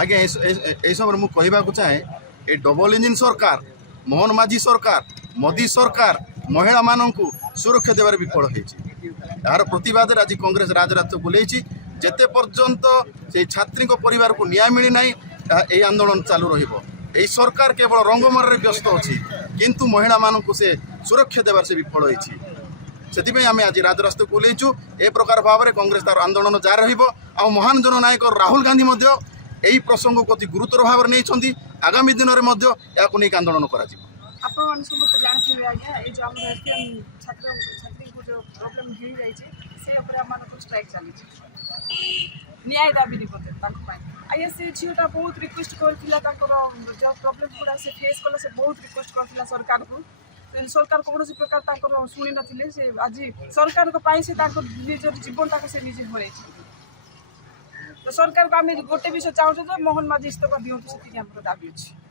आज्ञा यह समय मुझे कहवाक चाहे ये डबल इंजिन सरकार मोहन माझी सरकार मोदी सरकार महिला मानू सुरक्षा देवार विफल होती यार प्रतिवाद आज कांग्रेस राजरात बुलाई जेते पर्यंत से छात्री परिवार को न्याय मिलना यही आंदोलन चालू रही सरकार केवल रंगमर व्यस्त अच्छी किंतु महिला मानू से सुरक्षा देवार से विफल होती से आम आज राजरास्ता को ओल्लैचु ए प्रकार भाव में कांग्रेस तार आंदोलन जारी रहा महान जननायक राहुल गांधी यही प्रसंग को अति गुरुतर भाव में नहीं आगामी दिन में नहीं आंदोलन कर न्याय दाबी निपटे आगे से झीटा बहुत रिक्वेस्ट करता जो प्रोब्लेम गुड़ा से फेस कला से बहुत रिक्वेस्ट करता सरकार को सरकार कौन प्रकार शुणी ना से आज सरकार से निजर जीवन से निजे हर तो सरकार को आम गोटे विषय चाहूँ मोहन माझी इस्तफा दिखाँ से दाबी अच्छे।